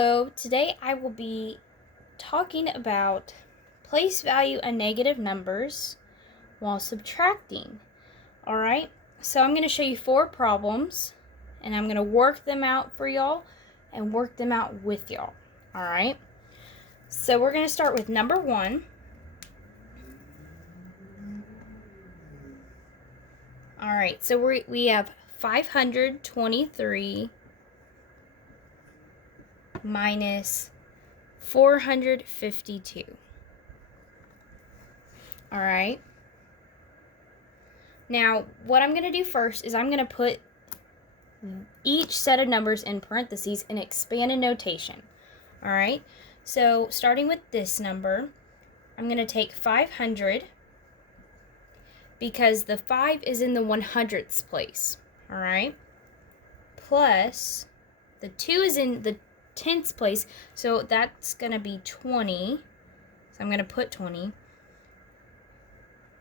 Hello, today I will be talking about place value and negative numbers while subtracting. Alright, so I'm going to show you 4 problems and I'm going to work them out for y'all and work them out with y'all. Alright, so we're going to start with number 1. Alright, so we have 523 minus 452. Alright. Now, what I'm going to do first is I'm going to put each set of numbers in parentheses in expanded notation. Alright. So, starting with this number, I'm going to take 500 because the 5 is in the 100ths place. Alright. Plus, the 2 is in the 10ths place, so that's going to be 20. So I'm going to put 20.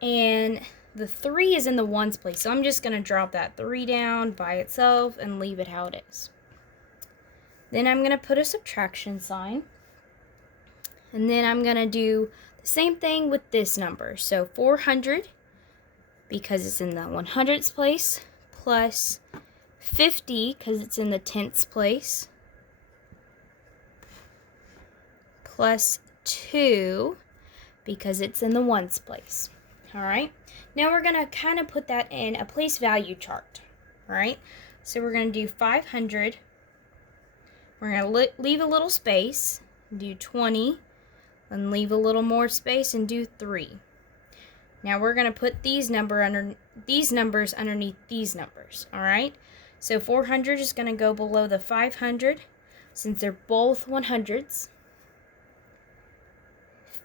And the 3 is in the 1's place, so I'm just going to drop that 3 down by itself and leave it how it is. Then I'm going to put a subtraction sign. And then I'm going to do the same thing with this number. So 400, because it's in the 100ths place, plus 50, because it's in the 10ths place, plus 2, because it's in the 1's place. Alright, now we're going to kind of put that in a place value chart. Alright, so we're going to do 500. We're going to leave a little space, do 20, and leave a little more space and do 3. Now we're going to put these numbers underneath these numbers. Alright, so 400 is going to go below the 500 since they're both 100ths.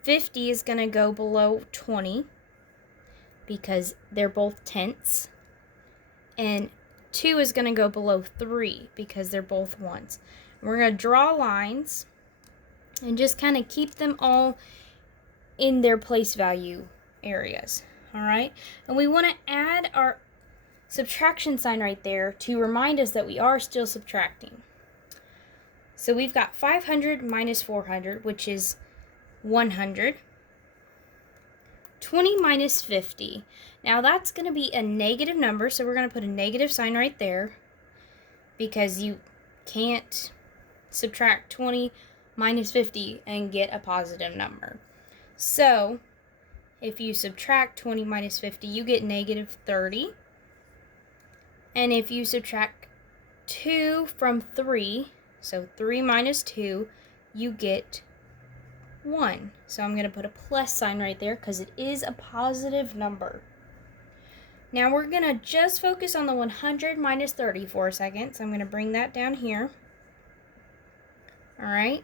50 is going to go below 20. Because they're both tenths, and 2 is going to go below 3 because they're both ones. We're going to draw lines and just kind of keep them all in their place value areas. Alright, and we want to add our subtraction sign right there to remind us that we are still subtracting. So we've got 500 minus 400, which is 100. 20 minus 50. Now that's going to be a negative number, so we're going to put a negative sign right there because you can't subtract 20 minus 50 and get a positive number. So if you subtract 20 minus 50, you get negative 30. And if you subtract 2 from 3, so 3 minus 2, you get 1. So I'm going to put a plus sign right there because it is a positive number. Now we're going to just focus on the 100 minus 30 for a second. So I'm going to bring that down here. Alright.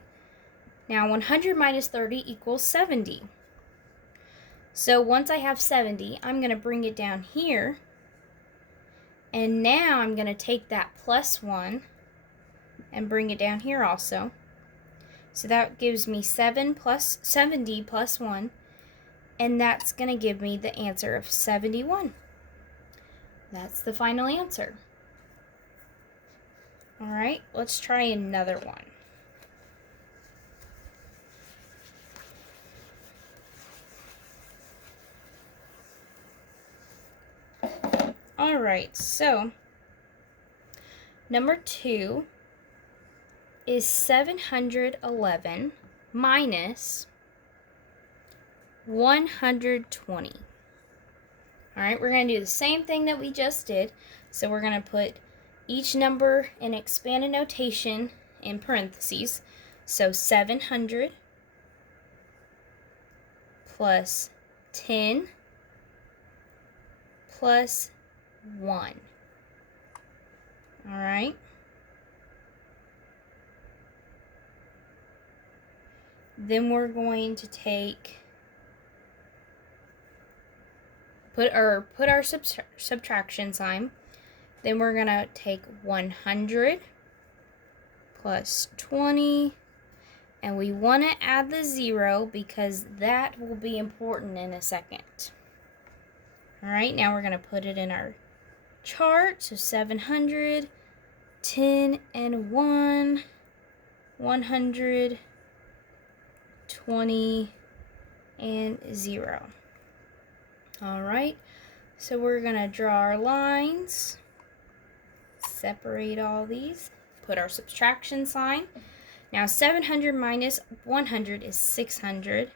Now 100 minus 30 equals 70. So once I have 70, I'm going to bring it down here. And now I'm going to take that plus 1 and bring it down here also. So that gives me 70 plus 1, and that's going to give me the answer of 71. That's the final answer. Alright, let's try another one. Alright, so number 2 is 711 minus 120. Alright, we're going to do the same thing that we just did. So we're going to put each number in expanded notation in parentheses. So 700 plus 10 plus 1. Alright. Then we're going to put our subtraction sign. Then we're going to take 100 plus 20, and we want to add the 0 because that will be important in a second. Alright, now we're going to put it in our chart. So 700, 10, and 1. 120, and 0. All right, so we're going to draw our lines, separate all these, put our subtraction sign. Now 700 minus 100 is 600.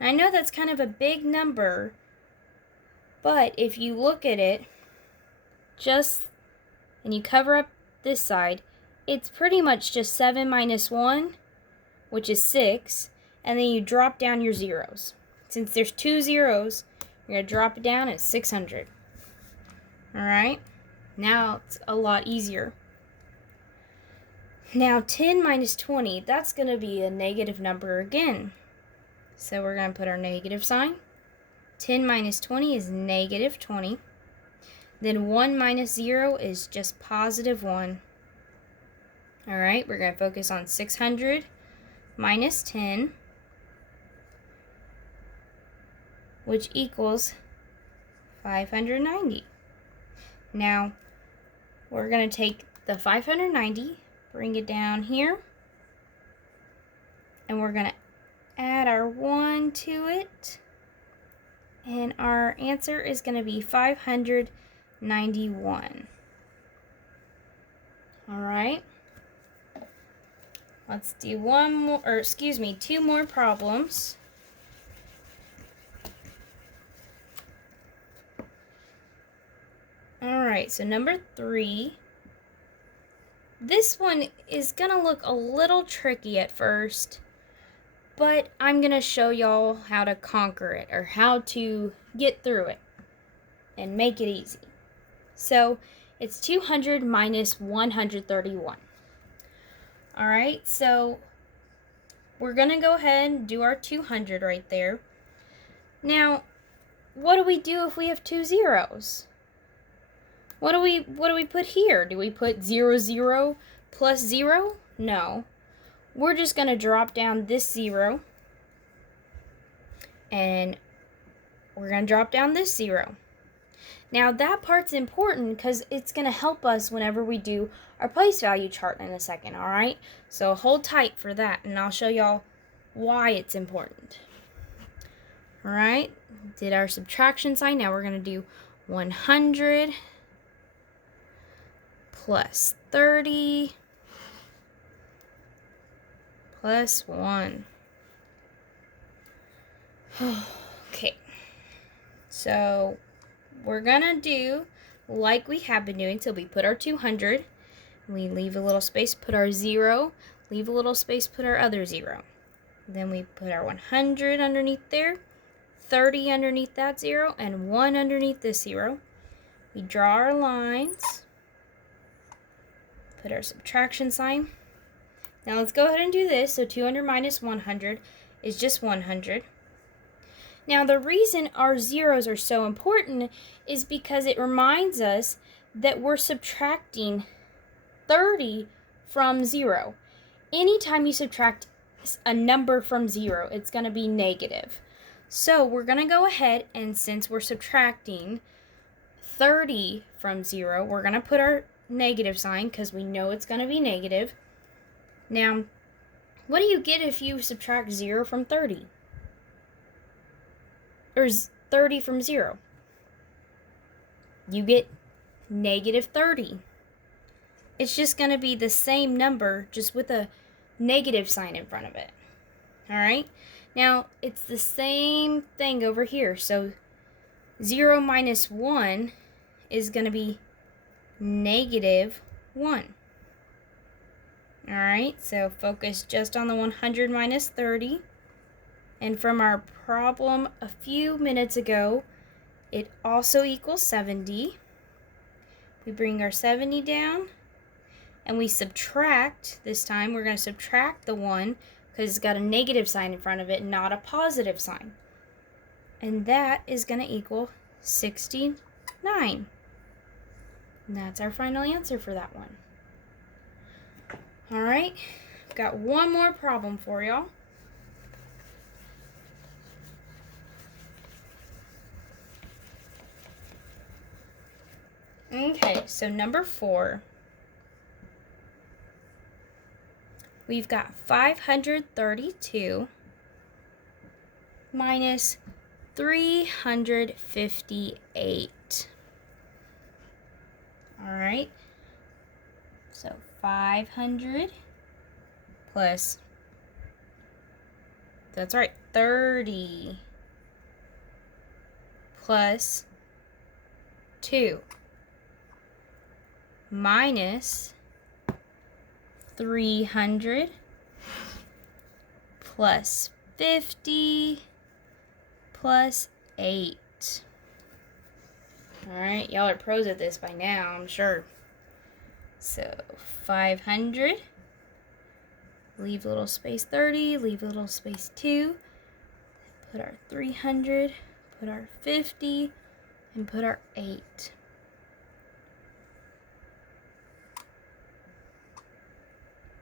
Now, I know that's kind of a big number, but if you look at it, and you cover up this side, it's pretty much just 7 minus 1, which is 6, and then you drop down your zeros. Since there's 2 zeros, you're going to drop it down at 600. Alright, now it's a lot easier. Now 10 minus 20, that's going to be a negative number again. So we're going to put our negative sign. 10 minus 20 is negative 20. Then 1 minus 0 is just positive 1. Alright, we're going to focus on 600 minus 10, which equals 590. Now, we're going to take the 590, bring it down here, and we're going to add our 1 to it, and our answer is going to be 591. All right. Let's do two more problems. All right, so number 3. This one is gonna look a little tricky at first, but I'm gonna show y'all how to conquer it, or how to get through it and make it easy. So it's 200 minus 131. All right, so we're gonna go ahead and do our 200 right there. Now, what do we do if we have 2 zeros? What do we put here? Do we put 0, 0 plus 0? No. We're just gonna drop down this 0, and we're gonna drop down this 0. Now that part's important because it's going to help us whenever we do our place value chart in a second, all right? So hold tight for that, and I'll show y'all why it's important. All right, did our subtraction sign. Now we're going to do 100 plus 30 plus 1. Okay, so we're gonna do like we have been doing. So we put our 200, we leave a little space, put our 0, leave a little space, put our other 0. Then we put our 100 underneath there, 30 underneath that 0, and 1 underneath this 0. We draw our lines, put our subtraction sign. Now let's go ahead and do this. So 200 minus 100 is just 100. Now, the reason our zeros are so important is because it reminds us that we're subtracting 30 from 0. Anytime you subtract a number from 0, it's going to be negative. So we're going to go ahead, and since we're subtracting 30 from 0, we're going to put our negative sign because we know it's going to be negative. Now, what do you get if you subtract 0 from 30? Or 30 from 0. You get negative 30. It's just going to be the same number, just with a negative sign in front of it. Alright? Now, it's the same thing over here. So, 0 minus 1 is going to be negative 1. Alright, so focus just on the 100 minus 30. And from our problem a few minutes ago, it also equals 70. We bring our 70 down, and we subtract. This time we're going to subtract the 1 because it's got a negative sign in front of it, not a positive sign. And that is going to equal 69. And that's our final answer for that one. All right, I've got one more problem for y'all. Okay, so number 4. we've got 532 minus 358. All right, so 500 plus, that's right, 30 plus 2 minus 300 plus 50 plus 8. All right, y'all are pros at this by now, I'm sure. So 500, leave a little space 30, leave a little space 2, put our 300, put our 50, and put our 8.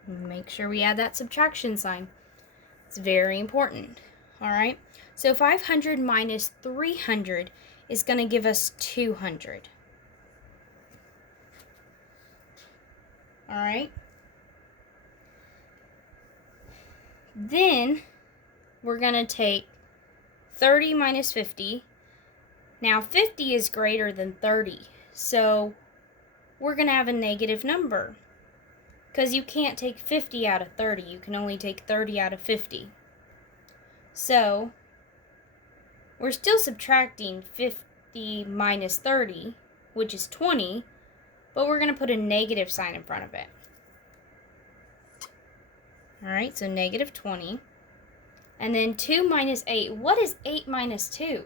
Make sure we add that subtraction sign. It's very important. All right, so 500 minus 300 is going to give us 200. All right. Then we're going to take 30 minus 50. Now 50 is greater than 30, so we're going to have a negative number because you can't take 50 out of 30. You can only take 30 out of 50. So we're still subtracting 50 minus 30, which is 20, but we're going to put a negative sign in front of it. All right, so negative 20. And then 2 minus 8. What is 8 minus 2?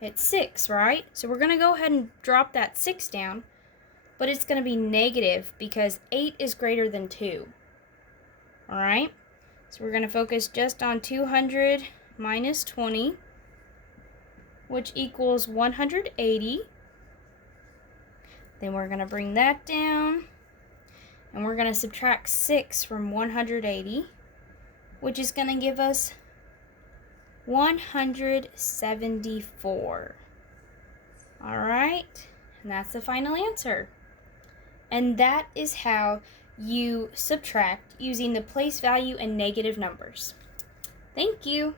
It's 6, right? So we're going to go ahead and drop that 6 down, but it's going to be negative because 8 is greater than 2. All right, so we're going to focus just on 200 minus 20, which equals 180. Then we're going to bring that down, and we're going to subtract 6 from 180, which is going to give us 174. All right, and that's the final answer. And that is how you subtract using the place value and negative numbers. Thank you.